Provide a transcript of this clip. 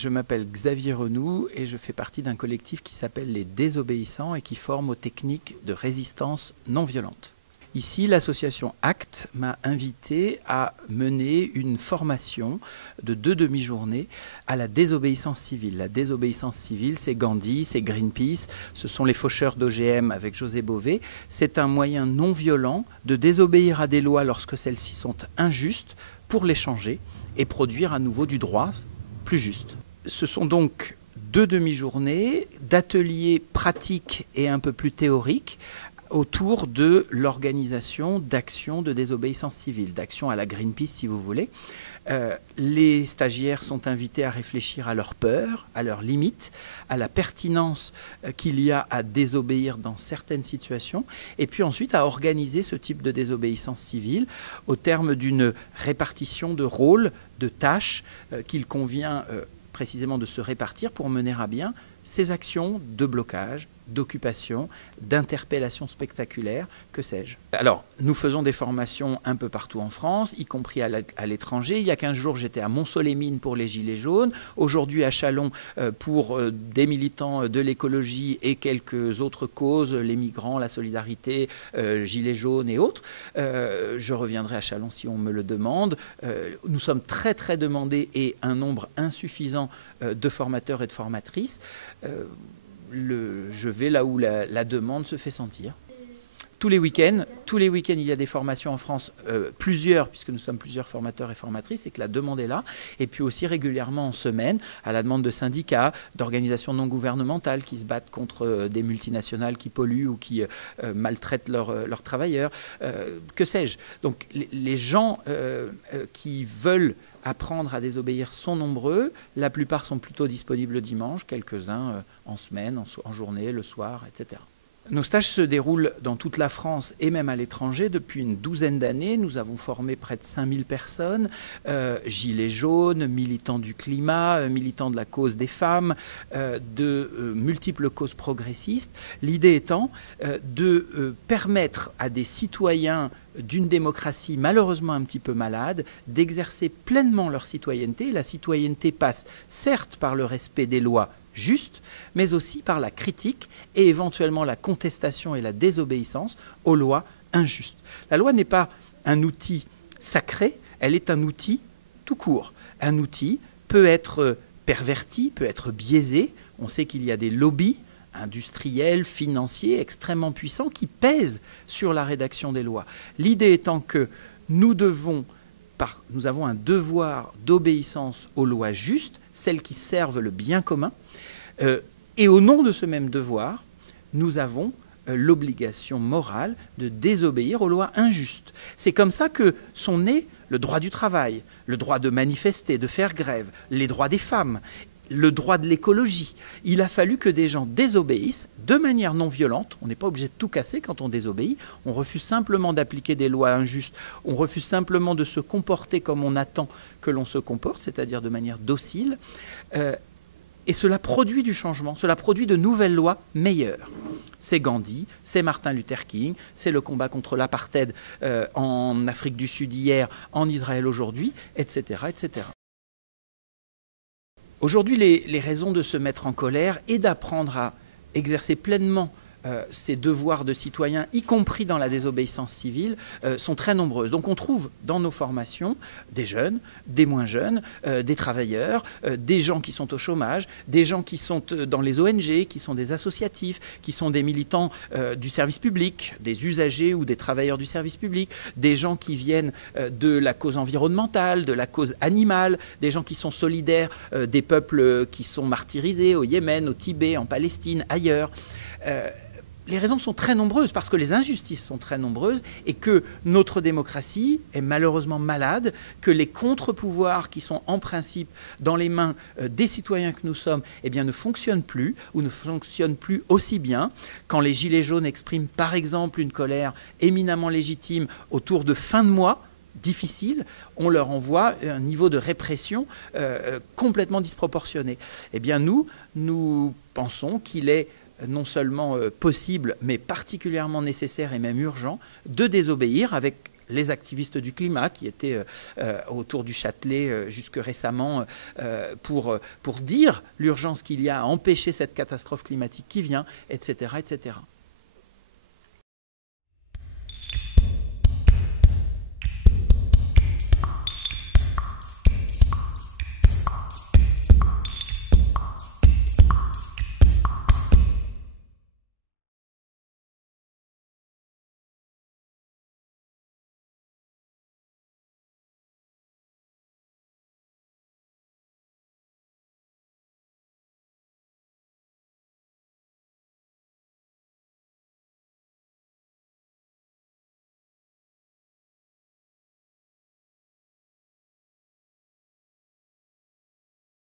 Je m'appelle Xavier Renoux et je fais partie d'un collectif qui s'appelle les Désobéissants et qui forme aux techniques de résistance non violente. Ici, l'association ACT m'a invité à mener une formation de 2 demi-journées à la désobéissance civile. La désobéissance civile, c'est Gandhi, c'est Greenpeace, ce sont les faucheurs d'OGM avec José Bové. C'est un moyen non violent de désobéir à des lois lorsque celles-ci sont injustes pour les changer et produire à nouveau du droit plus juste. Ce sont donc 2 demi-journées d'ateliers pratiques et un peu plus théoriques autour de l'organisation d'actions de désobéissance civile, d'actions à la Greenpeace si vous voulez. Les stagiaires sont invités à réfléchir à leurs peurs, à leurs limites, à la pertinence qu'il y a à désobéir dans certaines situations, et puis ensuite à organiser ce type de désobéissance civile au terme d'une répartition de rôles, de tâches qu'il convient précisément de se répartir pour mener à bien ces actions de blocage, d'occupation, d'interpellation spectaculaire, que sais-je. Alors, nous faisons des formations un peu partout en France, y compris à l'étranger. Il y a 15 jours, j'étais à Mont-Soleil-Mines pour les Gilets jaunes. Aujourd'hui, à Châlons, pour des militants de l'écologie et quelques autres causes, les migrants, la solidarité, Gilets jaunes et autres. Je reviendrai à Châlons si on me le demande. Nous sommes très, très demandés et un nombre insuffisant de formateurs et de formatrices. Je vais là où la demande se fait sentir. Tous les week-ends, il y a des formations en France, plusieurs, puisque nous sommes plusieurs formateurs et formatrices, et que la demande est là. Et puis aussi régulièrement en semaine, à la demande de syndicats, d'organisations non gouvernementales qui se battent contre des multinationales qui polluent ou qui maltraitent leurs travailleurs, que sais-je. Donc les gens qui veulent apprendre à désobéir sont nombreux. La plupart sont plutôt disponibles le dimanche, quelques-uns en semaine, en journée, le soir, etc. Nos stages se déroulent dans toute la France et même à l'étranger. Depuis une douzaine d'années, nous avons formé près de 5000 personnes, gilets jaunes, militants du climat, militants de la cause des femmes, de multiples causes progressistes. L'idée étant de permettre à des citoyens d'une démocratie malheureusement un petit peu malade, d'exercer pleinement leur citoyenneté. La citoyenneté passe certes par le respect des lois justes, mais aussi par la critique et éventuellement la contestation et la désobéissance aux lois injustes. La loi n'est pas un outil sacré, elle est un outil tout court. Un outil peut être perverti, peut être biaisé. On sait qu'il y a des lobbies industriels, financiers, extrêmement puissants qui pèsent sur la rédaction des lois. L'idée étant que nous avons un devoir d'obéissance aux lois justes, celles qui servent le bien commun, et au nom de ce même devoir, nous avons l'obligation morale de désobéir aux lois injustes. C'est comme ça que sont nés le droit du travail, le droit de manifester, de faire grève, les droits des femmes, le droit de l'écologie. Il a fallu que des gens désobéissent de manière non violente. On n'est pas obligé de tout casser quand on désobéit. On refuse simplement d'appliquer des lois injustes. On refuse simplement de se comporter comme on attend que l'on se comporte, c'est-à-dire de manière docile. Et cela produit du changement, cela produit de nouvelles lois meilleures. C'est Gandhi, c'est Martin Luther King, c'est le combat contre l'apartheid en Afrique du Sud hier, en Israël aujourd'hui, etc., etc. Aujourd'hui, les raisons de se mettre en colère et d'apprendre à exercer pleinement ces devoirs de citoyens, y compris dans la désobéissance civile, sont très nombreuses. Donc on trouve dans nos formations des jeunes, des moins jeunes, des travailleurs, des gens qui sont au chômage, des gens qui sont dans les ONG, qui sont des associatifs, qui sont des militants du service public, des usagers ou des travailleurs du service public, des gens qui viennent de la cause environnementale, de la cause animale, des gens qui sont solidaires des peuples qui sont martyrisés au Yémen, au Tibet, en Palestine, ailleurs. Les raisons sont très nombreuses parce que les injustices sont très nombreuses et que notre démocratie est malheureusement malade, que les contre-pouvoirs qui sont en principe dans les mains des citoyens que nous sommes ne fonctionnent plus ou ne fonctionnent plus aussi bien. Quand les Gilets jaunes expriment par exemple une colère éminemment légitime autour de fin de mois, difficile, on leur envoie un niveau de répression complètement disproportionné. Nous pensons qu'il est non seulement possible, mais particulièrement nécessaire et même urgent, de désobéir avec les activistes du climat qui étaient autour du Châtelet jusque récemment pour dire l'urgence qu'il y a à empêcher cette catastrophe climatique qui vient, etc., etc.